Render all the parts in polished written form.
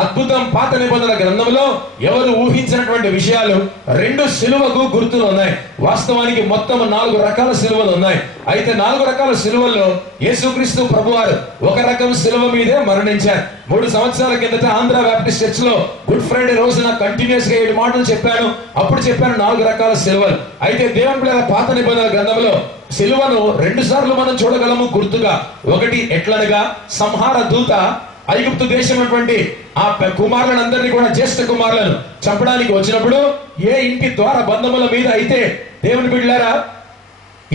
అద్భుతం. పాత నిబంధన గ్రంథంలో ఎవరు ఊహించినటువంటి విషయాలు. 2 సిలువకు గుర్తులు ఉన్నాయి. వాస్తవానికి మొత్తం 4 రకాల సిలువలు ఉన్నాయి. అయితే 4 రకాల సిలువల్లో యేసుక్రీస్తు ప్రభువారు ఒక రకం సిలువ మీదే మరణించారు. 3 సంవత్సరాల కిందట ఆంధ్ర బ్యాప్టిస్ట్ చర్చ్ లో గుడ్ ఫ్రైడే రోజున కంటిన్యూస్ గా 7 మాటలు చెప్పాను. అప్పుడు చెప్పాను 4 రకాల సిలువలు. అయితే దేవుని పిల్లల పాత నిబంధన గ్రంథంలో సిలువను 2 సార్లు మనం చూడగలము గుర్తుగా. ఒకటి ఎట్లనగా, సంహార దూత ఐగుప్తు దేశం అటువంటి ఆ కుమారులందరినీ కూడా, జ్యేష్ఠ కుమారులను చంపడానికి వచ్చినప్పుడు ఏ ఇంటి ద్వార బంధముల మీద అయితే దేవుని బిడ్డలారా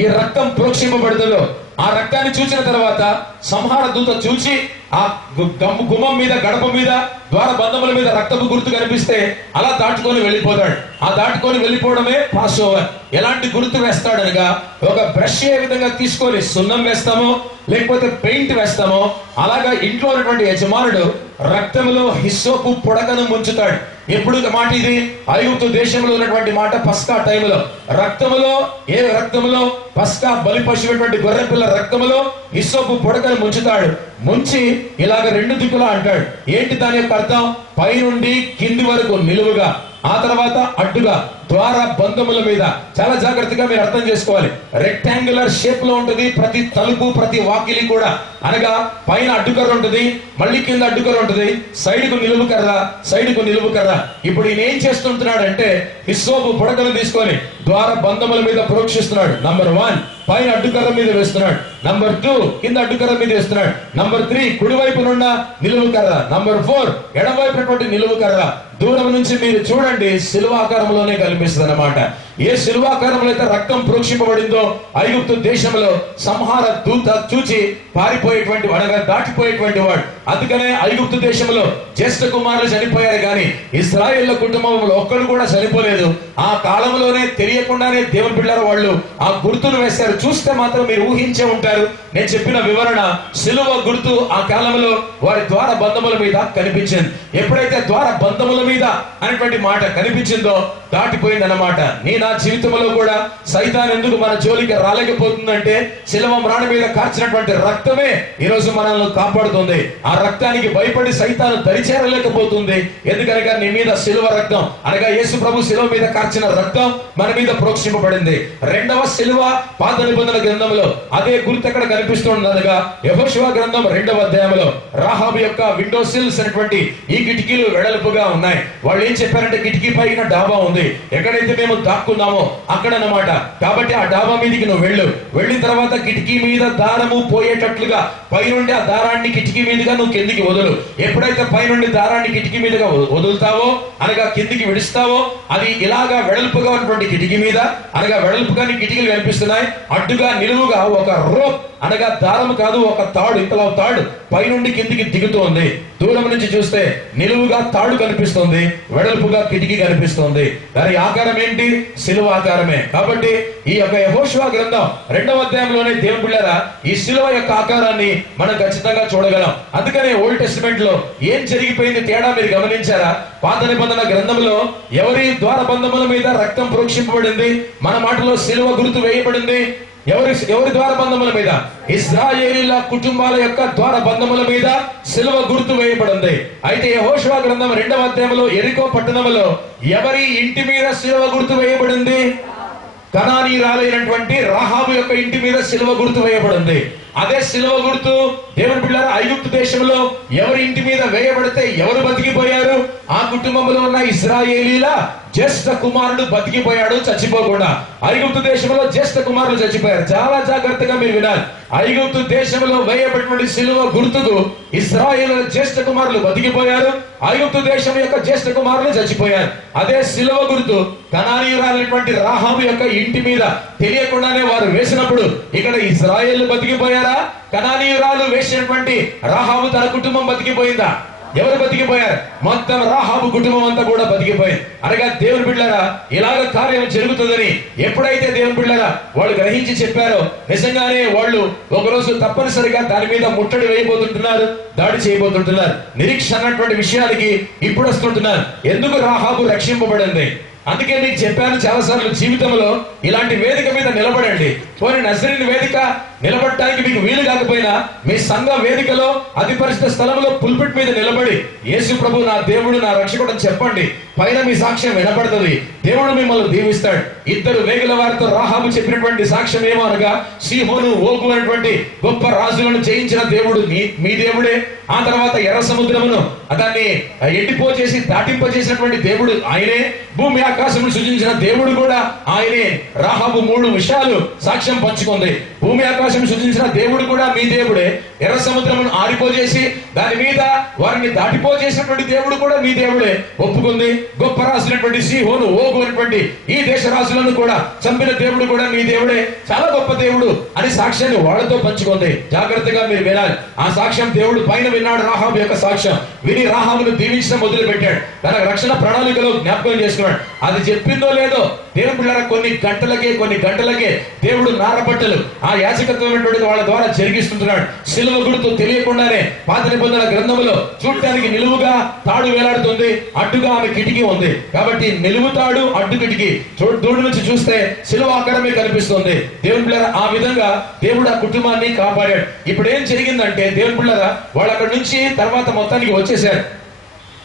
ఈ రక్తం ప్రోక్షింపబడుతుందో ఆ రక్తాన్ని చూసిన తర్వాత సంహార దూత చూచి ఆ గుమ్మం మీద, గడప మీద, ద్వార బంధముల మీద రక్తపు గుర్తు కనిపిస్తే అలా దాటుకొని వెళ్ళిపోతాడు. ఆ దాటుకొని వెళ్ళిపోవడమే పాస్ ఓవర్. ఎలాంటి గుర్తు వేస్తాడనగా, ఒక బ్రష్ ఏ విధంగా తీసుకొని సున్నం వేస్తామో లేకపోతే పెయింట్ వేస్తామో అలాగా ఇంట్లో ఉన్నటువంటి యజమానుడు రక్తంలో హిస్సోపు పొడకను ముంచుతాడు. ఎప్పుడు మాట ఇది? ఐగుప్తు దేశంలో ఉన్నటువంటి మాట. పస్కా టైంలో రక్తములో, ఏ రక్తములో? పస్కా బలి పశువుటువంటి గొర్రె పిల్ల రక్తములో హిస్సోపు పొడకను ముంచుతాడు. ముంచి ఇలాగ 2 దిక్కులా అంటాడు. ఏంటి దాని యొక్క అర్థం? పైనుండి కింది వరకు నిలువుగా, ఆ తర్వాత అడ్డుగా ద్వార బంధముల మీద. చాలా జాగ్రత్తగా మీరు అర్థం చేసుకోవాలి. రెక్టాంగులర్ షేప్ లో ఉంటుంది ప్రతి తలుపు, ప్రతి వాకిలి కూడా. అనగా పైన అడ్డుకర్ర ఉంటుంది, మళ్ళీ కింద అడ్డుకర్ర ఉంటుంది, సైడ్ కు నిలువు కర్ర, సైడ్ కు నిలువు కర్ర. ఇప్పుడు ఈయన ఏం చేస్తుంటున్నాడు అంటే హిస్సోపు పొడకలు తీసుకొని ద్వార బంధముల మీద ప్రోక్షిస్తున్నాడు. నంబర్ 1 పైన అడ్డుకర్ర మీద వేస్తున్నాడు. నంబర్ 2 కింద అడ్డుకర్ర మీద వేస్తున్నాడు. నంబర్ 3 కుడివైపు నుండి నిలువు కర్ర. నంబర్ 4 ఎడమవైపు నిలువు కర్ర. దూరం నుంచి మీరు చూడండి, శిలువాకారంలోనే కనిపిస్తుంది అన్నమాట. ఏ శిలువాకారంలో అయితే రక్తం ప్రోక్షింపబడిందో ఐగుప్తు దేశంలో సంహార దూత చూచి పారిపోయేటువంటి వాడు, దాటిపోయేటువంటి వాడు. అందుకనే ఐగుప్తు దేశంలో జ్యేష్ఠ కుమారులు చనిపోయారు కానీ ఇశ్రాయేళ్ల కుటుంబంలో ఒక్కడు కూడా చనిపోలేదు. ఆ కాలంలోనే తెలియకుండానే దేవుని బిడ్డలారా వాళ్ళు ఆ గుర్తును వేశారు. చూస్తే మాత్రం మీరు ఊహించే ఉంటారు. నేను చెప్పిన వివరణ సిలువ గుర్తు ఆ కాలంలో వారి ద్వార బంధముల మీద కనిపించింది. ఎప్పుడైతే ద్వార బంధముల మీద అనేటువంటి మాట కనిపించిందో దాటిపోయింది అన్నమాట. నా జీవితంలో కూడా సైతాన్ ఎందుకు మన జోలికి రాలేకపోతుందంటే సిలువ మ్రాణి మీద కార్చినటువంటి రక్తమే ఈ రోజు మనల్ని కాపాడుతుంది. ఆ రక్తానికి భయపడి సైతాను దరిచేరలేకపోతుంది. ఎందుకనగా నీ మీద సిలువ రక్తం అనగా యేసు ప్రభు సిలువ మీద కార్చిన రక్తం మన మీద ప్రోక్షింపబడింది. 2వ సిలువ పాత నిబంధన గ్రంథంలో అదే గుర్తు ఎక్కడ కనిపిస్తుంది అనగా యెహోషువ గ్రంథం 2వ అధ్యాయంలో రాహాబు యొక్క విండో సిల్స్ అనేటువంటి ఈ కిటికీలు వెడల్పుగా ఉన్నాయి. వాళ్ళు ఏం చెప్పారంటే కిటికీ పైన డాబా ఉంది, ఎక్కడైతే మేము దాక్కున్నామో అక్కడ అన్నమాట. కాబట్టి ఆ డాబా మీదకి నువ్వు వెళ్ళిన తర్వాత కిటికీ మీద దారము పోయేటట్లుగా పైనుండి ఆ దారాన్ని కిటికీ మీదుగా నువ్వు కిందికి వదులు. ఎప్పుడైతే పైనుండి దారాన్ని కిటికీ మీదుగా వదులుతావో అనగా కిందికి విడుస్తావో అది ఇలాగా వెడల్పుగా ఉన్నటువంటి కిటికీ మీద అనగా వెడల్పుగా కిటికీలు కనిపిస్తున్నాయి. అడ్డుగా నిలువుగా ఒక రోప్ అనగా దారం కాదు, ఒక తాడు, ఇంతలో తాడు పైనుండి కిందికి దిగుతోంది. దూరం నుంచి చూస్తే నిలువుగా తాడు కనిపిస్తుంది, వెడల్పుగా కిటికీ కనిపిస్తుంది. దాని ఆకారం ఏంటి? సిలువ ఆకారమే. కాబట్టి ఈ యొక్క యెహోషువ గ్రంథం 2వ అధ్యాయంలోనే దేవుని బిడ్డలారా ఈ సిలువ యొక్క ఆకారాన్ని మనం ఖచ్చితంగా చూడగలం. అందుకనే ఓల్డ్ టెస్టిమెంట్ లో ఏం జరిగిపోయింది తేడా మీరు గమనించారా? పాత నిబంధన గ్రంథంలో ఎవరి ద్వార బంధముల మీద రక్తం ప్రోక్షింపబడింది, మన మాటలో సిలువ గుర్తు వేయబడింది. ఎవరి ద్వార బంధముల మీద? ఇశ్రాయేలీల కుటుంబాల యొక్క ద్వార బంధముల మీద సిలువ గుర్తు వేయబడింది. అయితే యెహోషువ గ్రంథం 2వ అధ్యాయంలో యెరికో పట్టణంలో ఎవరి ఇంటి మీద సిలువ గుర్తు వేయబడింది? కనానీయురాలైనటువంటి రాహాబు యొక్క ఇంటి మీద సిలువ గుర్తు వేయబడింది. అదే సిలువ గుర్తు దేవుని బిడ్డలారా ఐగుప్తు దేశంలో ఎవరి ఇంటి మీద వేయబడితే ఎవరు బతికిపోయారు? ఆ కుటుంబంలో ఉన్న ఇశ్రాయేలీల జ్యేష్ఠ కుమారుడు బతికిపోయాడు చచ్చిపోకుండా. ఐగుప్తు దేశంలో జ్యేష్ఠ కుమారులు చచ్చిపోయారు. చాలా జాగ్రత్తగా మీరు వినాలి. ఐగుప్తు దేశంలో వేయబడినటువంటి సిలువ గుర్తుకు ఇశ్రాయేలు జ్యేష్ఠ కుమారులు బతికిపోయారు, ఐగుప్తు దేశం యొక్క జ్యేష్ఠ కుమారులు చచ్చిపోయారు. అదే సిలువ గుర్తు కనానీయురాలైనటువంటి రాహాబు యొక్క ఇంటి మీద తెలియకుండానే వారు వేసినప్పుడు ఇక్కడ ఇశ్రాయేలు బతికిపోయారా? కనానీయురాలు వేసినటువంటి రాహాబు తన కుటుంబం బతికిపోయిందా? ఎవరు బతికిపోయారు? మొత్తం రాహాబు కుటుంబం అంతా కూడా బతికిపోయింది. అనగా దేవుని బిడ్డలారా ఇలాగ కార్యం జరుగుతుందని ఎప్పుడైతే దేవుని బిడ్డలారా వాళ్ళు గ్రహించి చెప్పారో నిజంగానే వాళ్ళు ఒకరోజు తప్పనిసరిగా దాని మీద ముట్టడి వేయబోతుంటున్నారు, దాడి చేయబోతుంటున్నారు. నిరీక్షణ అన్నటువంటి విషయానికి ఇప్పుడు వస్తుంటున్నారు. ఎందుకు రాహాబు రక్షింపబడింది? అందుకే నీకు చెప్పాను చాలా సార్లు, జీవితంలో ఇలాంటి వేదిక మీద నిలబడండి. పోనీ నజరీన్ వేదిక నిలబడటానికి మీకు వీలు కాకపోయినా మీ సంఘ వేదికలో అతి పరిశుద్ధ స్థలంలో పుల్పిట్ మీద నిలబడి యేసు ప్రభు నా దేవుడు నా రక్షకుడు అని చెప్పండి. పైన మీ సాక్ష్యం వినపడుతుంది, దేవుడు మిమ్మల్ని దీవిస్తాడు. ఇద్దరు వేగుల వారితో రాహాబు చెప్పినటువంటి సాక్ష్యం ఏమో అనగా, సీహోను ఓగు అనేటువంటి గొప్ప రాజులను జయించిన దేవుడు మీ దేవుడే. ఆ తర్వాత ఎర్ర సముద్రమును దాన్ని ఎండిపోచేసి దాటింపజేసినటువంటి దేవుడు ఆయనే. భూమి ఆకాశమును సృజించిన దేవుడు కూడా ఆయనే. రాహాబు 3 విషయాలు సాక్ష్యం పంచుకుంది. భూమి ఆకాశం సృజించిన దేవుడు కూడా మీ దేవుడే. ఎర్ర సముద్రమును ఆరిపోజేసి దాని మీద వారిని దాటిపోచేసినటువంటి దేవుడు కూడా మీ దేవుడే ఒప్పుకుంది. గొప్ప రాజులైనటువంటి సీహోను ఓగు అనేటువంటి ఈ దేశ రాజులను కూడా చంపిన దేవుడు కూడా మీ దేవుడే, చాలా గొప్ప దేవుడు అని సాక్ష్యాన్ని వాళ్ళతో పంచుకుంది. జాగ్రత్తగా మీరు వినాలి. ఆ సాక్ష్యం దేవుడు పైన విన్నాడు రాహాబు యొక్క సాక్ష్యం. విని రాహాబును దీవించడం మొదలు పెట్టాడు. తన రక్షణ ప్రణాళికలో జ్ఞాపకం చేసుకున్నాడు. అది చెప్పిందో లేదో దేవుని పిల్లల కొన్ని గంటలకే దేవుడు నారబట్టలు ఆ యాజకత్వం వాళ్ళ ద్వారా జరిగిస్తుంటున్నాడు. సిలువ గుర్తు తెలియకుండానే పాత నిబంధనల గ్రంథంలో చూడటానికి నిలువుగా తాడు వేలాడుతుంది, అడ్డుగా ఆమె కిటికీ ఉంది. కాబట్టి నిలువు తాడు అడ్డు కిటికీ దూడు నుంచి చూస్తే సిలువ ఆకారమే కనిపిస్తుంది. దేవుని పిల్లల ఆ విధంగా దేవుడు ఆ కుటుంబాన్ని కాపాడాడు. ఇప్పుడు ఏం జరిగిందంటే దేవుని పిల్లల వాళ్ళు అక్కడ నుంచి తర్వాత మొత్తానికి వచ్చేసారు.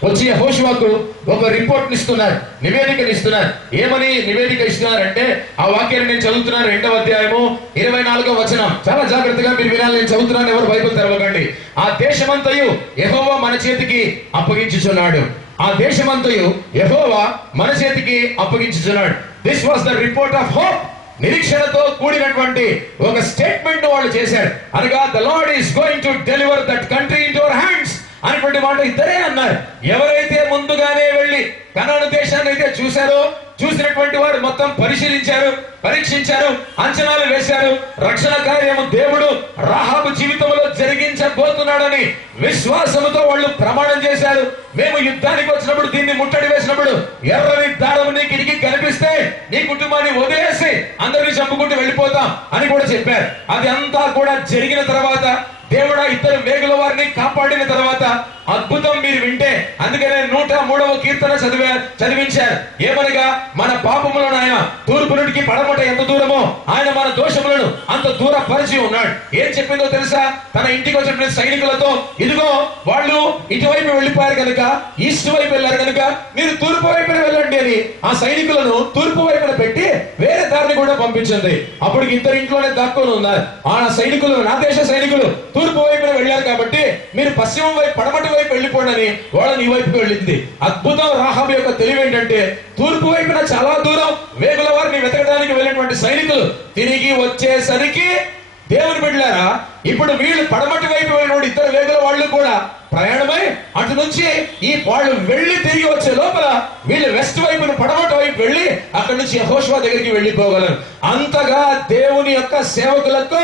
వచ్చి యెహోషువకు ఒక రిపోర్ట్ ఇస్తున్నారు, నివేదికను ఇస్తున్నారు. ఏమని నివేదిక ఇస్తున్నారంటే ఆ వాక్యాన్ని నేను చదువుతున్నాను. 2వ అధ్యాయము 24వ వచనం. చాలా జాగ్రత్తగా మీరు వినాలి. నేను చదువుతున్నాను, ఎవరు బైబిల్ తెరవకండి. ఆ దేశమంతయు యెహోవా మన చేతికి అప్పగించుచున్నాడు. ఆ దేశమంతయు యెహోవా మన చేతికి అప్పగించుచున్నాడు. This was the report of hope. నిరీక్షణతో కూడినటువంటి ఒక స్టేట్మెంట్ వాళ్ళు చేశారు. అనగా the Lord is going to deliver that country in your hands అనేటువంటి మాట ఇద్దరే అన్నారు. ఎవరైతే ముందుగానే వెళ్లి కనాను దేశాన్ని అయితే చూసినటువంటి వారు మొత్తం పరిశీలించారు, పరీక్షించారు, అంచనాలు వేశారు. రక్షణ కార్యము దేవుడు రాహాబు జీవితంలో జరిగించబోతున్నాడని విశ్వాసముతో వాళ్ళు ప్రమాణం చేశారు. మేము యుద్ధానికి వచ్చినప్పుడు దీన్ని ముట్టడి వేసినప్పుడు ఎర్రని దారము నీ కిటికీ కనిపిస్తే నీ కుటుంబాన్ని వదిలేసి అందరినీ చంపుకుంటూ వెళ్ళిపోతాం అని కూడా చెప్పారు. అది అంతా కూడా జరిగిన తర్వాత దేవుడు ఇద్దరు వేగుల వారిని కాపాడిన తర్వాత అద్భుతం మీరు వింటే, అందుకనే 103వ కీర్తన చదివించారు. ఏమనగా మన పాపములను ఆయన తూర్పు నుండికి పడమట ఎంత దూరమో ఆయన మన దోషములను అంత దూరపరిచి ఉన్నాడు. ఏం చెప్పిందో తెలుసా? తన ఇంటికి వచ్చిన సైనికులతో, ఇదిగో వాళ్ళు ఇటువైపు వెళ్ళిపోయారు కనుక, ఈస్ట్ వైపు వెళ్ళారు కనుక మీరు తూర్పు వైపున వెళ్ళండి అని ఆ సైనికులను తూర్పు వైపున పెట్టి వేరే దారిని కూడా పంపించింది. అప్పుడు ఇద్దరు ఇంట్లోనే దాక్కొని ఉన్నారు. ఆ సైనికులు, నా దేశ సైనికులు తూర్పు వైపున వెళ్ళారు కాబట్టి మీరు పశ్చిమం వైపు పడమటి వైపు వెళ్ళిపోండి అని వాళ్ళని ఈ వైపుకి వెళ్ళింది. అద్భుతం. రాహాబు యొక్క తెలివి ఏంటంటే తూర్పు వైపున చాలా దూరం వేగుల వారిని వెతకడానికి వెళ్ళినటువంటి సైనికులు తిరిగి వచ్చేసరికి దేవుని బిడ్డలారా, ఇప్పుడు వీళ్ళు పడమటి వైపు వెళ్ళిన ఇద్దరు వేగుల వాళ్ళు కూడా ప్రయాణమై అటు నుంచి ఈ వాళ్ళు వెళ్లి తిరిగి వచ్చే లోపల వీళ్ళు వెస్ట్ వైపును పడమటి వైపు వెళ్లి అక్కడి నుంచి యెహోషువ దగ్గరికి వెళ్లిపోగలరు. అంతగా దేవుని యొక్క సేవకులకు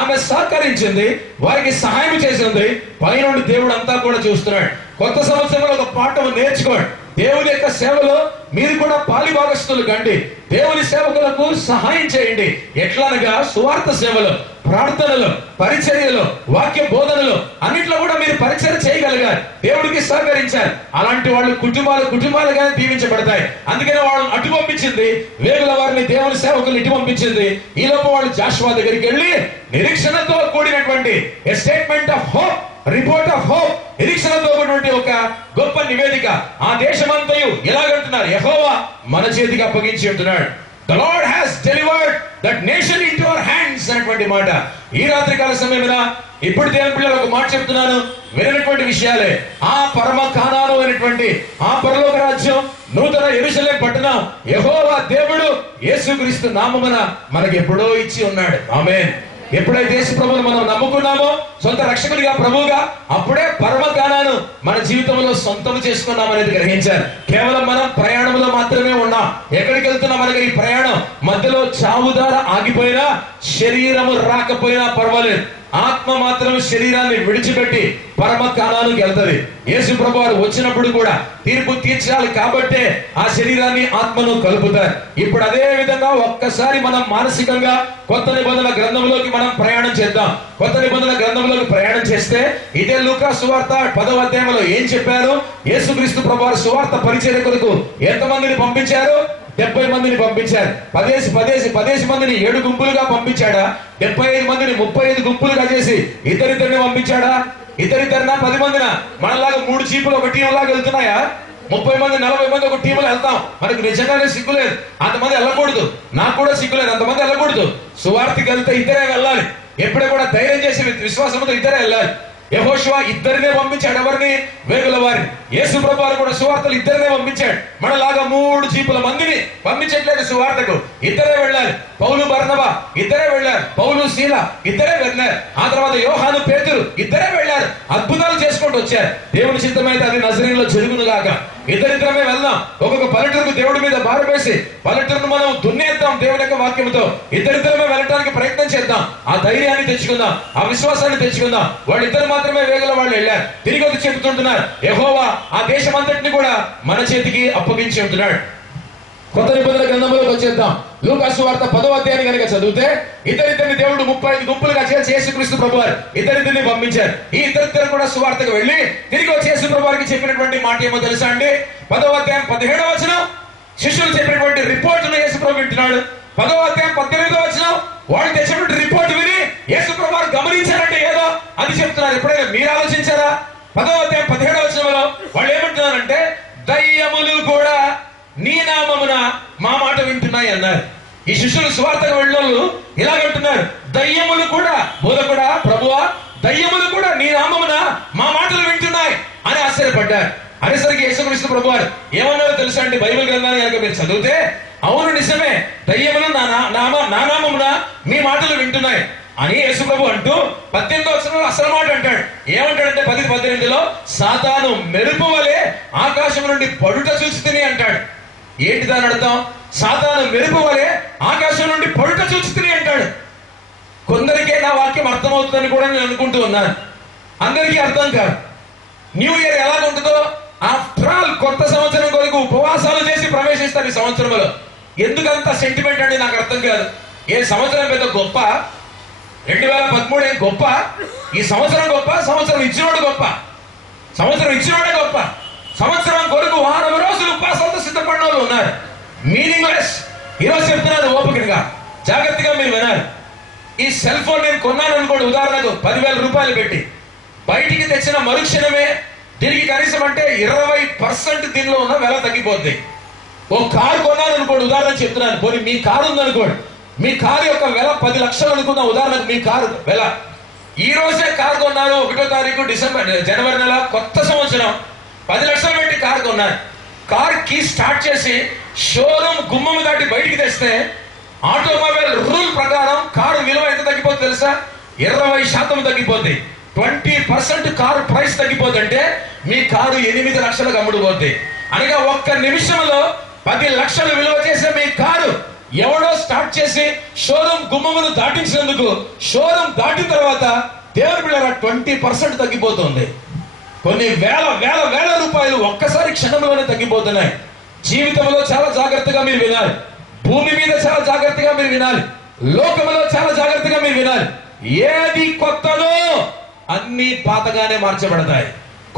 ఆమె సహకరించింది, వారికి సహాయం చేసింది. పైనుండి దేవుడు అంతా కూడా చూస్తున్నాడు. కొత్త సంవత్సరంలో ఒక పాఠం నేర్చుకోండి. దేవుని యొక్క సేవలో మీరు కూడా పాలిభాగస్తులు కండి. దేవుని సేవకులకు సహాయం చేయండి. ఎట్లనగా సువార్త సేవలో, ప్రార్థనలో, పరిచర్యలో, వాక్య బోధనలో అన్నిట్లో కూడా మీరు పరిచర్య చేయగలిగారు. దేవుడికి సహకరించారు. అలాంటి వాళ్ళు కుటుంబాలుగా దీవించబడతాయి. అందుకనే వాళ్ళని అటు పంపించింది, వేగుల వారిని దేవుని సేవకులు ఇటు పంపించింది. ఈ లోపు వాళ్ళు జాషువా దగ్గరికి వెళ్ళి నిరీక్షణతో కూడినటువంటి a statement of hope, report of hope, నిరీక్షణతో కూడినటువంటి ఒక గొప్ప నివేదిక. ఆ దేశమంతయు ఎలాగంటున్నారు? యెహోవా మన చేతికి అప్పగించి ఉంటున్నాడు. The Lord has delivered that nation into our hands అనేటువంటి మాట ఈ రాత్రి కాల సమయమున ఇప్పుడు దేవుని పిల్లలకు ఒక మాట చెప్తున్నాను, వినటువంటి విషయాలే. ఆ పరమ కానాను అనేటువంటి ఆ పరలోక రాజ్యం, నూతన యెరూషలేము పట్టణం యెహోవా దేవుడు యేసుక్రీస్తు నామమున మనకి ఎప్పుడో ఇచ్చి ఉన్నాడు. ఆమేన్. ఎప్పుడైతే యేసు ప్రభువును మనం నమ్ముకున్నామో సొంత రక్షకుడిగా, ప్రభువుగా, అప్పుడే పరమ కానాను మన జీవితంలో సొంతం చేసుకున్నాం అనేది గ్రహించారు. కేవలం మనం ప్రయాణంలో మాత్రమే ఉన్నాం. ఎక్కడికి వెళ్తున్నాం అనగా ఈ ప్రయాణం మధ్యలో చావు ద్వారా ఆగిపోయినా, శరీరము రాకపోయినా పర్వాలేదు, ఆత్మ మాత్రం శరీరాన్ని విడిచిపెట్టి పరమ కానానికి వెళ్తది. యేసు ప్రభు వారు వచ్చినప్పుడు కూడా తీర్పు తీర్చాలి కాబట్టే ఆ శరీరాన్ని ఆత్మను కలుపుతారు. ఇప్పుడు అదే విధంగా ఒక్కసారి మనం మానసికంగా కొత్త నిబంధన గ్రంథంలోకి మనం ప్రయాణం చేద్దాం. కొత్త నిబంధన గ్రంథంలోకి ప్రయాణం చేస్తే ఇదే లూకా సువార్త 10వ అధ్యాయంలో ఏం చెప్పారు? యేసుక్రీస్తు ప్రభు వారు సువార్త పరిచర్య కొరకు ఎంతమందిని పంపించారు? 70 మందిని పంపించారు. 10 మందిని 7 గుంపులుగా పంపించాడా? 75 మందిని 35 గుంపులుగా చేసి ఇద్దరిద్దరిని పంపించాడా? ఇద్దరిద్దరినా 10 మందినా? మనలాగా 3 జీపులు ఒక టీం లాగా వెళ్తున్నాయా? 30 మంది 40 మంది ఒక టీంలో వెళ్తాం. మనకి నిజంగానే సిగ్గులేదు, అంతమంది వెళ్ళకూడదు. నాకు కూడా సిగ్గులేదు, అంతమంది వెళ్ళకూడదు. సువార్తకి వెళ్తే ఇద్దరే వెళ్ళాలి. ఎప్పుడే కూడా ధైర్యం చేసి విశ్వాసంతో ఇద్దరే వెళ్ళాలి. యెహోషువ ఇద్దరినే పంపించాడు. ఎవరిని? వేగుల వారిని. యేసు ప్రభువు కూడా సువార్తలు ఇద్దరినే పంపించాడు. మనలాగా 3 జీపుల మందిని పంపించట్లేదు సువార్తకు. ఇద్దరే వెళ్ళాలి. పౌలు బర్నబా ఇద్దరే వెళ్ళారు. పౌలు శీల ఇద్దరే వెళ్ళారు. ఆ తర్వాత యోహాను పేతురు ఇద్దరే వెళ్ళారు. అద్భుతాలు చేసుకుంటూ వచ్చారు. దేవుని చిత్తమైతే అది నజరేయులో జరుగునుగాక. ఇద్దరిద్దరమే వెళ్దాం. ఒక్కొక్క పల్లెటూరుకు దేవుడి మీద భారం వేసి పల్లెటూరును మనం దున్నేద్దాం దేవుని యొక్క వాక్యంతో. ఇద్దరిద్దరమే వెళ్ళడానికి ప్రయత్నం చేద్దాం. ఆ ధైర్యాన్ని తెచ్చుకుందాం, ఆ విశ్వాసాన్ని తెచ్చుకుందాం. వాళ్ళిద్దరు మాత్రమే వేగల వాళ్ళు వెళ్ళారు. తిరిగి వచ్చి చెబుతుంటున్నారు, యెహోవా ఆ దేశం అంతటిని కూడా మన చేతికి అప్పగించి ఉంటున్నాడు. కొత్త నిబంధన గ్రంథంలోకి వచ్చేద్దాం. లూకా సువార్త 10వ అధ్యాయాన్ని కనుక చదివితే ఇద్దరిద్దరిని దేవుడు 35 గుంపులుగా చేసి యేసుక్రీస్తు ప్రభువారు ఇద్దరిద్దరిని పంపించారు. ఈ ఇద్దరిద్దరు కూడా సువార్తకు వెళ్ళి తిరిగి వచ్చి యేసు ప్రభువారికి చెప్పినటువంటి మాట ఏమో తెలుసా అండి? 10వ అధ్యాయం 17వ వచనం శిష్యులు చెప్పినటువంటి రిపోర్టును యేసు ప్రభు వింటున్నాడు. 10వ అధ్యాయం 18వ వచనం వాళ్ళు తెచ్చినటువంటి రిపోర్ట్ విని యేసు ప్రభువారు గమనించారంటే ఏదో అది చెప్తున్నారు. ఎప్పుడైనా మీరు ఆలోచించారా? 10వ అధ్యాయం 17వ వచనంలో వాళ్ళు ఏమంటున్నారంటే, దయ్యములు కూడా నీ నామమున మా మాట వింటున్నాయి అన్నారు. ఈ శిష్యులు సువార్తకు వెళ్ళినోళ్ళు ఇలాగంటున్నారు, దయ్యములు కూడా, బోధకుడా, ప్రభువా, దయ్యములు కూడా నీ నామమున మా మాటలు వింటున్నాయి అని ఆశ్చర్యపడ్డారు. అనేసరికి యేసుక్రీస్తు ప్రభువారు ఏమన్నారో తెలుసా అండి? బైబిల్ గ్రంథాన్ని కనుక మీరు చదివితే, అవును నిజమే, దయ్యములు నా నామమున మీ మాటలు వింటున్నాయి అని యేసు ప్రభు అంటూ 18వ వచనంలో అసలు మాట అంటాడు. ఏమంటాడంటే 10:18లో, సాతాను మెరుపు వలె ఆకాశం నుండి పడుట చూసి తిని అంటాడు. ఏంటి దాని అర్థం? సాతాను మెరుపు వలె ఆకాశం నుండి పడుట చూసి తిని అంటాడు. కొందరికే నా వాక్యం అర్థమవుతుందని కూడా నేను అనుకుంటూ ఉన్నాను, అందరికీ అర్థం కాదు. న్యూ ఇయర్ ఎలాగుంటుందో, ఆఫ్టర్ ఆల్ కొత్త సంవత్సరం కొరకు ఉపవాసాలు చేసి ప్రవేశిస్తారు ఈ సంవత్సరంలో. ఎందుకంత సెంటిమెంట్ అండి నాకు అర్థం కాదు. ఏ సంవత్సరం పెద్ద గొప్ప? 2013 ఏం గొప్ప? ఈ సంవత్సరం గొప్ప? సంవత్సరం ఇచ్చినోడు గొప్ప? సంవత్సరం ఇచ్చినోడే గొప్ప. సంవత్సరం కొరకు 6 రోజులు ఉపవాసాలతో సిద్ధపడిన వాళ్ళు ఉన్నారు. మీనింగ్లెస్. ఈరోజు చెప్తున్నాను ఓపికగా, జాగ్రత్తగా మీరు వినాలి. ఈ సెల్ ఫోన్ నేను కొన్నాను అనుకోండి, ఉదాహరణకు 10,000 రూపాయలు పెట్టి, బయటికి తెచ్చిన మరుక్షణమే తిరిగి కనీసం అంటే 20% దీనిలో ఉన్న వెల తగ్గిపోద్ది. ఓ కారు కొన్నాను అనుకోండి, ఉదాహరణ చెప్తున్నాను, పోనీ మీ కారు ఉందనుకోండి, మీ కారు యొక్క వెల 10 లక్షలు అనుకుందాం ఉదాహరణకు. మీ కారు వెల ఈ రోజే కారు కొన్నాను, 1వ తారీఖు జనవరి నెల, కొత్త సంవత్సరం, 10 లక్షలు పెట్టి కారు కొన్నారు. కార్ కీ స్టార్ట్ చేసి షోరూమ్ గుమ్మము దాటి బయటికి తెస్తే ఆటోమొబైల్ రూల్ ప్రకారం కారు విలువ ఎంత తగ్గిపోతుంది తెలుసా? 20% తగ్గిపోద్ది. 20% కారు ప్రైస్ తగ్గిపోద్ది. అంటే మీ కారు 8 లక్షలకు అమ్ముడుపోద్ది. అనగా ఒక్క నిమిషంలో 10 లక్షలు విలువ చేసే మీ కారు ఎవడో స్టార్ట్ చేసి షోరూమ్ గుమ్మమును దాటించినందుకు, షోరూమ్ దాటిన తర్వాత దేవుని బిడ్డలారా 20% తగ్గిపోతుంది. కొన్ని వేల రూపాయలు ఒక్కసారి క్షణంలోనే తగ్గిపోతున్నాయి. జీవితంలో చాలా జాగ్రత్తగా మీరు వినాలి. భూమి మీద చాలా జాగ్రత్తగా మీరు వినాలి. లోకంలో చాలా జాగ్రత్తగా మీరు వినాలి. ఏది కొత్తదో అన్ని పాతగానే మార్చబడతాయి.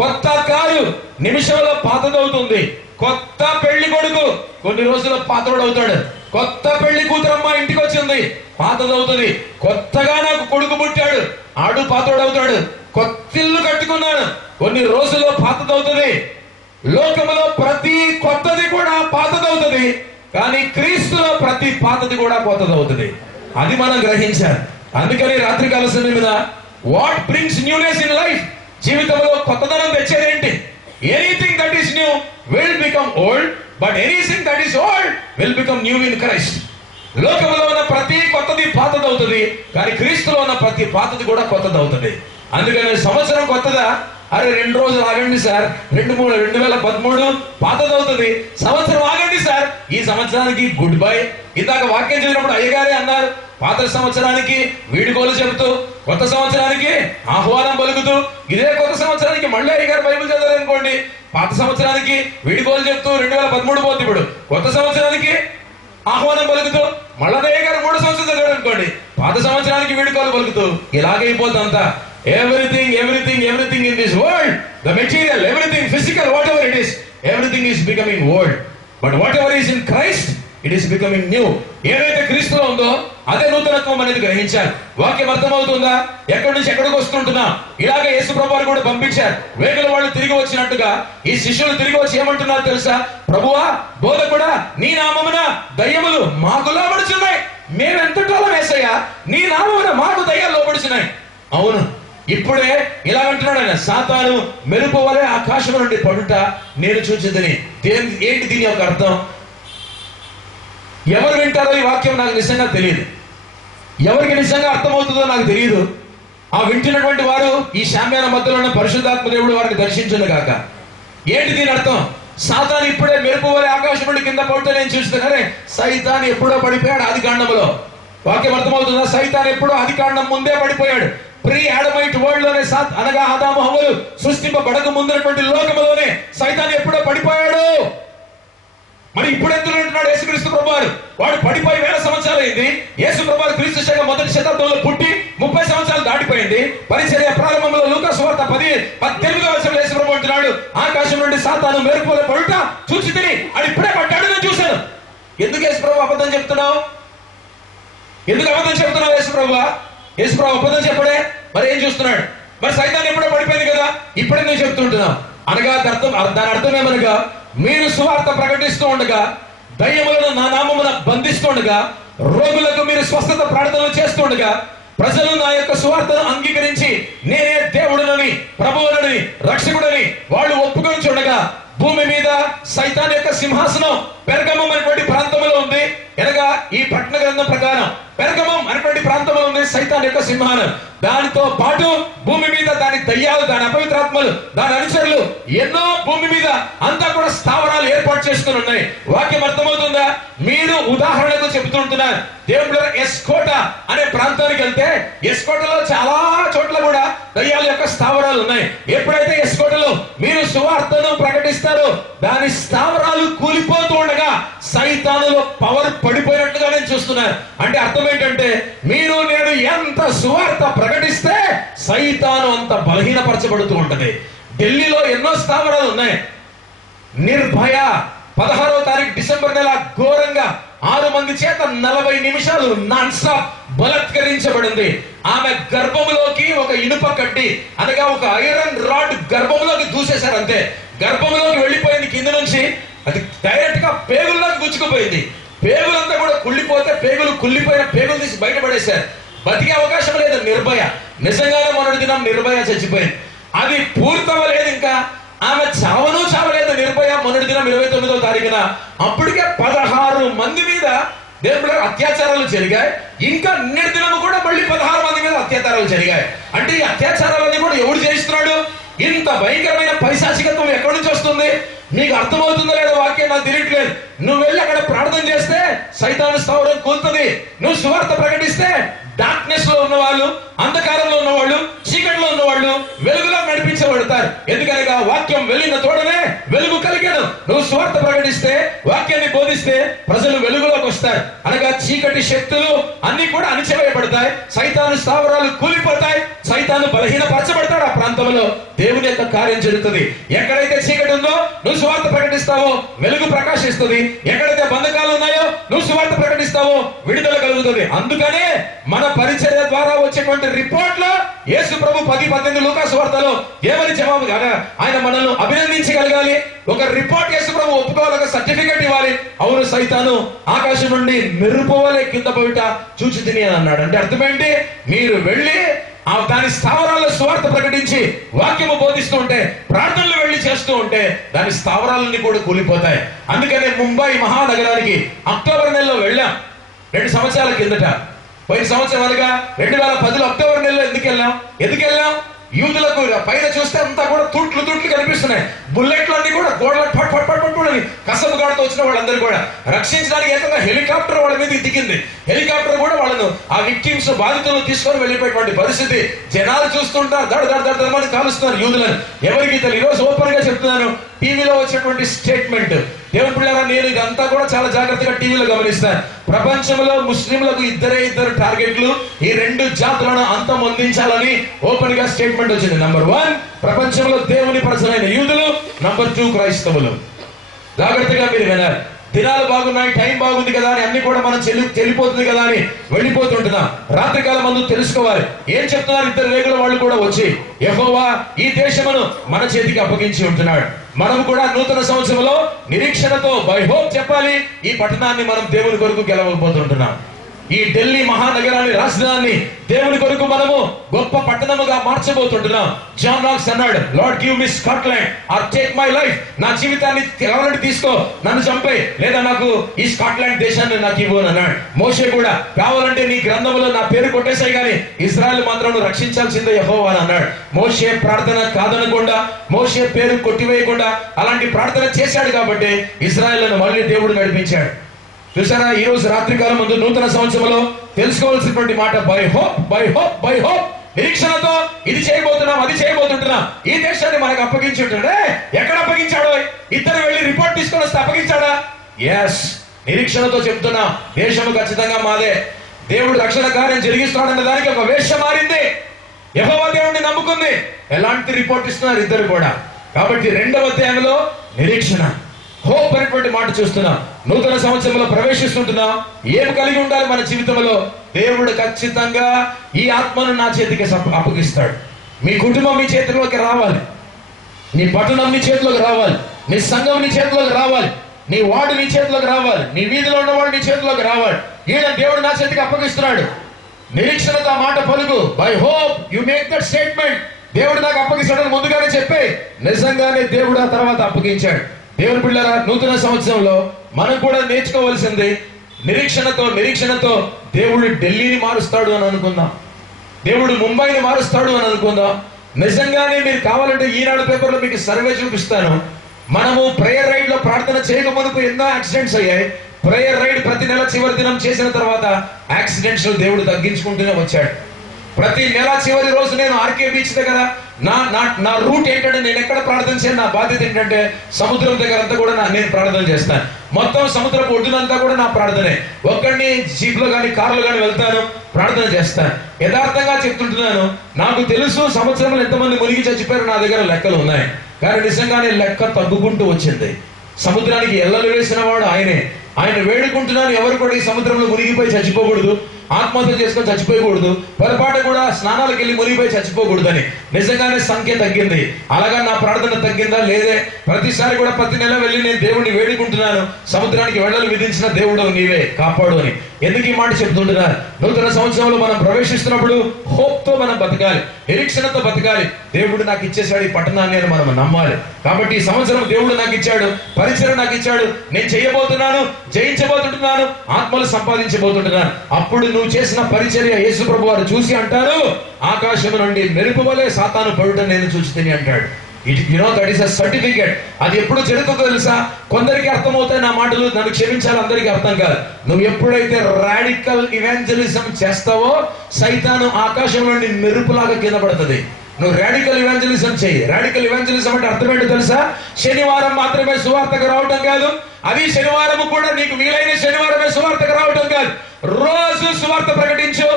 కొత్త కారు నిమిషంలో పాతదవుతుంది. కొత్త పెళ్లి కొడుకు కొన్ని రోజుల్లో పాతోడు అవుతాడు. కొత్త పెళ్లి కూతురమ్మ ఇంటికి వచ్చింది, పాతదవుతుంది. కొత్తగా నాకు కొడుకు పుట్టాడు, ఆడు పాతోడు అవుతాడు. కొత్తిల్లు కట్టుకున్నాను, కొన్ని రోజుల్లో పాతదవుతుంది. లోకములో ప్రతి కొత్తది కూడా పాతదవుతుంది, కానీ క్రీస్తులో ప్రతి పాతది కూడా కొత్తదవుతుంది. అది మనం గ్రహించాలి. అందుకని రాత్రికాల సమయమున what brings newness in life, జీవితంలో కొత్తదనం తెచ్చేదేంటి? Anything that is new will become old, but anything that is old will become new in Christ. లోకంలో ఉన్న ప్రతి కొత్తది పాతదవుతుంది, కానీ క్రీస్తులో ఉన్న ప్రతి పాతది కూడా కొత్తదవుతుంది. అందుకని సంవత్సరం కొత్తదా? అరే 2 రోజులు ఆగండి సార్, 2013 పాతదవుతుంది. సంవత్సరం ఆగండి సార్, ఈ సంవత్సరానికి గుడ్ బై. ఇందాక వాక్యం చదివినప్పుడు అయ్యగారే అన్నారు, పాత సంవత్సరానికి వీడుకోలు చెబుతూ, కొత్త సంవత్సరానికి ఆహ్వానం పలుకుతూ, ఇదే కొత్త సంవత్సరానికి మళ్ళీ అయ్యగారు బైబిల్ చదవాలనుకోండి, పాత సంవత్సరానికి వీడుకోలు చెప్తూ 2013 పోతుంది. ఇప్పుడు కొత్త సంవత్సరానికి ఆహ్వానం పలుకుతూ మళ్ళీ అయ్యగారు 3 సంవత్సరాలు చదివాడు అనుకోండి, పాత సంవత్సరానికి వీడుకోలు పలుకుతూ ఇలాగైపోతుంది అంతా. Everything in this world, the material, everything physical, whatever it is, everything is becoming old. But whatever is in Christ, it is becoming new. ఏదైతే క్రీస్తులో ఉందో అదే నూతనత్వం అనేది గ్రహించాలి. వాక్యం అర్థమవుతుందా? ఎక్కడి నుంచి ఎక్కడికి వస్తుంటున్నా ఇలాగే యేసు ప్రభువారు కూడా పంపించారు. వేగుల వాళ్ళు తిరిగి వచ్చినట్టుగా ఈ శిష్యులు తిరిగి వచ్చి ఏమంటున్నారు తెలుసా? ప్రభువా, బోధకుడా, నీ నామమున దయ్యములు మాకు లోబడుచున్నాయి. మేమెంతటోళం యేసయ్యా, నీ నామమున మాకు దయ్యాలు లోబడుచున్నాయి. అవును, ఇప్పుడే ఇలా అంటున్నాడు ఆయన, సాతాను మెరుపు వలె ఆకాశం నుండి పడుట నేను చూచితిని. ఏంటి దీని యొక్క అర్థం? ఎవరు వింటారో ఈ వాక్యం నాకు నిజంగా తెలియదు. ఎవరికి నిజంగా అర్థమవుతుందో నాకు తెలియదు. ఆ వింటున్నటువంటి వారు ఈ శామ్యాల మధ్యలో ఉన్న పరిశుద్ధాత్మ దేవుడు వారిని దర్శించును గాక. ఏంటి దీని అర్థం? సాతాను ఇప్పుడే మెరుపు వలె ఆకాశం నుండి కింద పడితే నేను చూస్తున్నానే, సైతాన్ ఎప్పుడో పడిపోయాడు ఆది కాండంలో. వాక్యం అర్థమవుతుందా? సైతాన్ ఎప్పుడో ఆది కాండం ముందే పడిపోయాడు. ప్రీ ఆడమైట్ వరల్డ్ లోనే, అనగా ఆదాము హవ్వలు సృష్టింపబడక ముందున్నటువంటి లోకములోనే సైతాన్ ఎప్పుడో పడిపోయాడు. మరి ఇప్పుడు ఎందుకు అంటున్నాడు యేసుక్రీస్తు ప్రభువారు? వాడు పడిపోయి 1000 సంవత్సరాలు అయింది. యేసు ప్రభువారు క్రీస్తు శకం మొదటి శతాబ్దంలో పుట్టి 30 సంవత్సరాలు దాటిపోయింది. పరిచర్య ప్రారంభంలో లూకా సువార్త 18వ వచనంలో యేసు ప్రభు అంటున్నాడు, ఆకాశం నుండి సాతాను మెరుపు వలె పడుట చూచితిని. అని ఇప్పుడే పడ్డాడు, నేను చూశాను. ఎందుకు యేసు ప్రభు అబద్ధం చెప్తున్నావు? ఎందుకు అబద్ధం చెప్తున్నావు యేసు ప్రభువా? యేసు ప్రభు అబద్ధం చెప్పడే, మరి ఏం చూస్తున్నాడు? మరి సైతాన్ ఎప్పుడో పడిపోయింది కదా, ఇప్పుడే నువ్వు చెప్తుంటున్నావు. అనగా దాని అర్థం ఏమనగా, మీరు సువార్త ప్రకటిస్తూ ఉండగా, దయ్యములను నా నామమున బంధిస్తూ ఉండగా, రోగులకు మీరు స్వస్థత ప్రార్థనలు చేస్తూ ఉండగా, ప్రజలు నా యొక్క సువార్తను అంగీకరించి నేనే దేవుడునని, ప్రభువునని, రక్షకుడని వాళ్ళు ఒప్పుకొని చూడగా, భూమి మీద సైతాన్ యొక్క సింహాసనం పెర్గమం అనేటువంటి ప్రాంతంలో ఉంది. అనగా ఈ పట్టణ గ్రంథం ప్రకారం పెర్గమం అనేటువంటి ప్రాంతంలో ఉంది సైతాన్ యొక్క సింహాసనం. దానితో పాటు భూమి మీద దాని దయ్యాలు, దాని అపవిత్రాత్మలు, దాని అనుచరులు ఎన్నో భూమి మీద అంతా కూడా స్థావరాలు ఏర్పాటు చేసుకుని ఉన్నాయి. వాక్యం అర్థమవుతుందా? మీరు ఉదాహరణకు చెబుతుంటున్నారు, దేవుడు ఎస్కోట అనే ప్రాంతానికి వెళ్తే ఎస్కోటలో చాలా చోట్ల కూడా దయ్యాల యొక్క స్థావరాలు ఉన్నాయి. ఎప్పుడైతే ఎస్కోటలో మీరు సువార్తను ప్రకటిస్తారో దాని స్థావరాలు కూలిపోతూ ఉండగా సైతానులో పవర్ పడిపోయినట్టుగా నేను చూస్తున్నాను. అంటే అర్థం ఏంటంటే, మీరు నేను ఎంత సువార్త ప్రకటిస్తే సైతాను అంత బలహీనపరచబడుతూ ఉంటది. ఢిల్లీలో ఎన్నో స్థావరాలు ఉన్నాయి. నిర్భయ 16వ తారీఖు డిసెంబర్ నెల ఘోరంగా 6 మంది చేత 40 నిమిషాలు నాన్ స్టాప్ బలత్కరించబడింది. ఆమె గర్భములోకి ఒక ఇనుప కడ్డి, అనగా ఒక ఐరన్ రాడ్ గర్భంలోకి దూసేశారు. అంతే, గర్భంలోకి వెళ్ళిపోయింది. కింద నుంచి అది డైరెక్ట్ గా పేగుల్లోకి గుచ్చుకుపోయింది. పేగులంతా కూడా కుళ్ళిపోతే కుళ్ళిపోయిన పేగులు తీసి బయటపడేశారు. బతికే అవకాశం లేదు. నిర్భయ నిజంగానే మొన్నటి దినం నిర్భయ చచ్చిపోయింది. అది పూర్తవలేదు, ఇంకా ఆమె చావలేదు. నిర్భయ మొన్నటి దినం 29వ తారీఖున అప్పటికే 16 మంది మీద దేవుడు అత్యాచారాలు జరిగాయి. ఇంకా నిన్నటి దినం కూడా మళ్ళీ 16 మంది మీద అత్యాచారాలు జరిగాయి. అంటే ఈ అత్యాచారాలన్నీ కూడా ఎవడు చేయిస్తున్నాడు? ఇంత భయంకరమైన పైశాచికత్వం ఎక్కడి నుంచి వస్తుంది? మీకు అర్థమవుతుందో లేదో వాక్యం నాకు తెలియట్లేదు. నువ్వు వెళ్ళి అక్కడ ప్రార్థన చేస్తే సైతాను స్థావరం కూలుతుంది. నువ్వు సువార్త ప్రకటిస్తే డార్క్నెస్ లో ఉన్నవాళ్ళు, అంధకారంలో ఉన్నవాళ్ళు, చీకటిలో ఉన్నవాళ్ళు వెలుగులో నడిపించబడతారు. ఎందుకనగా వాక్యం వెళ్ళిన తోడనే వెలుగు కలిగాను. నువ్వు సువార్త ప్రకటిస్తే, వాక్యాన్ని బోధిస్తే ప్రజలు వెలుగులోకి వస్తారు. అనగా చీకటి శక్తులు అన్ని కూడా అణిచివేయబడతాయి. సైతాను స్థావరాలు కూలిపోతాయి. సైతాను బలహీనపరచబడతాడు. ఆ ప్రాంతంలో దేవుని యొక్క కార్యం జరుగుతుంది. ఎక్కడైతే చీకటి ఉందో నువ్వు సువార్త ప్రకటిస్తావో వెలుగు ప్రకాశిస్తుంది. ఎక్కడైతే బంధకాలు ఉన్నాయో నువ్వు సువార్త ప్రకటిస్తావో విడుదల కలుగుతుంది. అందుకనే మన పరిచర్య ద్వారా వచ్చేటువంటి రిపోర్ట్ లో యేసు ప్రభు 10:18 లూకా సువార్తలో ఏమని జవాబు, ఆయన మనల్ని అభినందించగలగాలి. ఒక రిపోర్ట్ యేసు ప్రభు ఒప్పుకోవాలి, ఒక సర్టిఫికెట్ ఇవ్వాలి. అవును, సైతాను ఆకాశం నుండి మెరుపువలే కింద పోయిట చూచితిని అని అన్నాడు. అంటే అర్థమేంటి? మీరు వెళ్ళి దాని స్థావరాల్లో సువార్త ప్రకటించి వాక్యము బోధిస్తూ ఉంటే, ప్రార్థనలు వెళ్లి చేస్తూ ఉంటే దాని స్థావరాలన్నీ కూడా కూలిపోతాయి. అందుకనే ముంబై మహానగరానికి అక్టోబర్ నెలలో వెళ్ళాం 2 సంవత్సరాల కిందట. పోయిన సంవత్సరాలుగా 2010 అక్టోబర్ నెలలో ఎందుకు వెళ్ళాం? యూదులకు పైన చూస్తే అంతా కూడా తుట్లు కనిపిస్తున్నాయి. బుల్లెట్లు అన్ని కూడా గోడలు పట్ పట్ పట్ పట్ కసపు గాడితో వచ్చిన వాళ్ళందరూ కూడా రక్షించడానికి ఏకంగా హెలికాప్టర్ వాళ్ళ మీద దిగింది. హెలికాప్టర్ కూడా వాళ్ళను, ఆ విక్టిమ్స్, బాధితులను తీసుకొని వెళ్ళిపోయేటువంటి పరిస్థితి. జనాలు చూస్తుంటారు, దడమని కాలుస్తున్నారు యూదులను. ఎవరికి తెలియదు. ఈరోజు ఓపెన్ గా చెప్తున్నాను, టీవీలో వచ్చేటువంటి స్టేట్మెంట్. దేవుని పిల్లరా, నేను ఇదంతా కూడా చాలా జాగ్రత్తగా టీవీలో గమనిస్తాను. ప్రపంచంలో ముస్లింలకు ఇద్దరు టార్గెట్లు. ఈ 2 జాతులను అంతమొందించాలని ఓపెన్ గా స్టేట్మెంట్ వచ్చింది. నంబర్ 1 ప్రపంచంలో దేవుని ప్రజలైన యూదులు, నంబర్ 2 క్రైస్తవులు. జాగ్రత్తగా మీరు వినాలి. దినాలు బాగున్నాయి, టైం బాగుంది కదా అని అన్ని కూడా మనం చెల్లిపోతుంది కదా అని వెళ్ళిపోతుంటున్నాం. రాత్రికాలం మందు తెలుసుకోవాలి. ఏం చెప్తున్నారు ఇద్దరు రేగుల వాళ్ళు కూడా వచ్చి, యెహోవా ఈ దేశమును మన చేతికి అప్పగించి ఉంటున్నాడు. మనం కూడా నూతన సంవత్సరంలో నిరీక్షణతో బై హోప్ చెప్పాలి, ఈ పట్టణాన్ని మనం దేవుని కొరకు గెలవబోతుంటున్నాం. ఈ ఢిల్లీ మహానగరాన్ని, రాజధాని దేవుని కొరకు మనము గొప్ప పట్టణముగా మార్చబోతుంటున్నాం. జాన్ నాక్స్ అన్నాడు, Lord give me Scotland or take my life. నా జీవితాన్ని ఎవరంటే తీసుకో, నన్ను చంపే, లేదా నాకు ఈ స్కాట్లాండ్ దేశాన్ని నాకు ఇవ్వు అన్నాడు. మోషే కూడా కావాలంటే నీ గ్రంథంలో నా పేరు కొట్టేసాయి కానీ ఇశ్రాయేలు మాత్రం నువ్వు రక్షించాల్సిందే యెహోవా అని అన్నాడు. మోషే ప్రార్థన కాదనకుండా, మోషే పేరు కొట్టివేయకుండా అలాంటి ప్రార్థన చేశాడు కాబట్టి ఇశ్రాయేలును మళ్ళీ దేవుడు నడిపించాడు. చూసారా, ఈ రోజు రాత్రికాలం ముందు నూతన సంవత్సరంలో తెలుసుకోవాల్సినటువంటి మాట by hope, by hope, by hope. నిరీక్షణతో ఇది చేయబోతున్నాం, అది చేయబోతుంటున్నాం. ఈ దేశాన్ని మనకు అప్పగించి ఉంటాడే. ఎక్కడ అప్పగించాడో? ఇద్దరు వెళ్ళి రిపోర్ట్ తీసుకొని వస్తే అప్పగించాడా? ఎస్, నిరీక్షణతో చెప్తున్నా, దేశము ఖచ్చితంగా మాదే. దేవుడు రక్షణ కార్యం జరిగిస్తున్నాడన్న దానికి ఒక వేషం మారింది. యెహోవా దేవుడిని నమ్ముకుంది. ఎలాంటి రిపోర్ట్ ఇస్తున్నారు ఇద్దరు కూడా. కాబట్టి 2వ అధ్యాయంలో నిరీక్షణ, హోప్ అనేటువంటి మాట చూస్తున్నాం. నూతన సంవత్సరంలో ప్రవేశిస్తుంటున్నాం. ఏం కలిగి ఉండాలి మన జీవితంలో? దేవుడు ఖచ్చితంగా ఈ ఆత్మను నా చేతికి అప్పగిస్తాడు. మీ కుటుంబం మీ చేతిలోకి రావాలి, నీ పట్టణం నీ చేతిలోకి రావాలి, నీ సంఘం నీ చేతిలోకి రావాలి, నీ వార్డు నీ చేతిలోకి రావాలి, నీ వీధిలో ఉన్నవాడు నీ చేతిలోకి రావాలి. ఈయన దేవుడు నా చేతికి అప్పగిస్తున్నాడు. నిరీక్షణతో మాట పలుకు. By hope you make that statement. దేవుడు నాకు అప్పగిస్తాడని ముందుగానే చెప్పే, నిజంగానే దేవుడు ఆ తర్వాత అప్పగించాడు. దేవుని పిల్లరా, నూతన సంవత్సరంలో మనం కూడా నేర్చుకోవాల్సింది నిరీక్షణతో దేవుడు ఢిల్లీని మారుస్తాడు అని అనుకుందాం, దేవుడు ముంబైని మారుస్తాడు అని అనుకుందాం. నిజంగానే మీరు కావాలంటే ఈనాడు పేపర్లో మీకు సర్వే చూపిస్తాను. మనము ప్రేయర్ రైడ్ లో ప్రార్థన చేయకముందు ఎన్నో యాక్సిడెంట్స్ అయ్యాయి. ప్రేయర్ రైడ్ ప్రతి నెల చివరి దినం చేసిన తర్వాత యాక్సిడెంట్స్ దేవుడు తగ్గించుకుంటూనే వచ్చాడు. ప్రతి నెల చివరి రోజు నేను ఆర్కే బీచ్ దగ్గర నా రూట్ ఏంటంటే, నేను ఎక్కడ ప్రార్థన చేయను, నా బాధ్యత ఏంటంటే సముద్రం దగ్గర అంతా కూడా నేను ప్రార్థన చేస్తాను. మొత్తం సముద్రపు ఒడ్డునంతా కూడా నా ప్రార్థనే. ఒక్కడిని జీప్ లో కానీ కార్లో కానీ వెళ్తాను, ప్రార్థన చేస్తాను. యథార్థంగా చెప్తుంటున్నాను, నాకు తెలుసు సంవత్సరంలో ఎంతమంది మునిగి చచ్చిపోయారు నా దగ్గర లెక్కలు ఉన్నాయి. కానీ నిజంగానే లెక్క తగ్గుకుంటూ వచ్చింది. సముద్రానికి ఎల్లలు వేసిన వాడు ఆయనే. ఆయన వేడుకుంటున్నాను, ఎవరు కూడా ఈ సముద్రంలో మునిగిపోయి చచ్చిపోకూడదు, ఆత్మహత్య చేసుకొని చచ్చిపోయకూడదు, పొరపాటు కూడా స్నానాలకు వెళ్ళి మునిగిపోయి చచ్చిపోకూడదని. నిజంగానే సంఖ్య తగ్గింది. అలాగా నా ప్రార్థన తగ్గిందా? లేదే. ప్రతిసారి కూడా ప్రతి నెల వెళ్ళి నేను దేవుడిని వేడుకుంటున్నాను, సముద్రానికి వెళ్ళలు విధించిన దేవుడు నీవే కాపాడు అని. ఎందుకు ఈ మాట చెప్తుంటున్నారు? నూతన సంవత్సరంలో మనం ప్రవేశిస్తున్నప్పుడు హోప్ తో మనం బతకాలి, నిరీక్షణతో బతకాలి. దేవుడు నాకు ఇచ్చేసాడు ఈ పట్టణాన్ని అని మనం నమ్మాలి. కాబట్టి ఈ సంవత్సరం దేవుడు నాకు ఇచ్చాడు, పరిచయం నాకు ఇచ్చాడు, నేను చేయబోతున్నాను, జయించబోతుంటున్నాను, ఆత్మలు సంపాదించబోతుంటున్నాను. అప్పుడు నువ్వు చేసిన పరిచర్య యేసు ప్రభు వారు చూసి అంటారు, ఆకాశం నుండి మెరుపు వలె సాతాను పడుట నేను చూసి తిని అంటాడు. That is a certificate. అది ఎప్పుడు జరుగుతుందో తెలుసా? కొందరికి అర్థమవుతాయి నా మాటలు, నన్ను క్షమించాలి, అందరికీ అర్థం కాదు. నువ్వు ఎప్పుడైతే రాడికల్ ఇవాంజలిజం చేస్తావో సైతాను ఆకాశం నుండి మెరుపులాగా కింద పడుతుంది. నువ్వు రాడికల్ ఇవాంజలిజం చెయ్యి. రాడికల్ ఇవాంజలిజం అంటే అర్థం ఏంటో తెలుసా? శనివారం మాత్రమే సువార్తకు రావటం కాదు, అది శనివారం కూడా నీకు వీలైన శనివారమే సువార్తకు రావటం కాదు. రోజు సువార్త ప్రకటించు,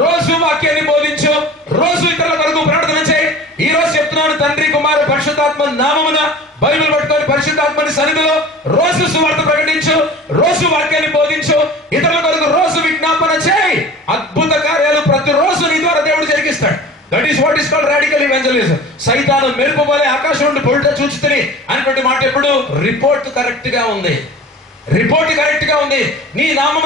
రోజు వాక్యాన్ని బోధించు, రోజు ఇతరుల కొరకు ప్రార్థన చేయి. ఈ రోజు చెప్తున్నాను, తండ్రి కుమార పరిశుద్ధాత్మ నామమున బైబిల్ పట్టుకొని పరిశుద్ధాత్మని సన్నిధిలో రోజు సువార్త ప్రకటించు, రోజు వాక్యాన్ని బోధించు, ఇతరుల కొరకు రోజు విజ్ఞాపన చేయి. అద్భుత కార్యాలు ప్రతిరోజు నీ ద్వారా దేవుడు జరిగిస్తాడు. That is what is called radical evangelism. సైతాను మెరుపు వలె ఆకాశం నుండి పొడుట చూచుతని అనేటువంటి మాట ఎప్పుడు రిపోర్ట్ కరెక్ట్ గా ఉంది, రిపోర్ట్ కరెక్ట్ గా ఉంది. నీ నామం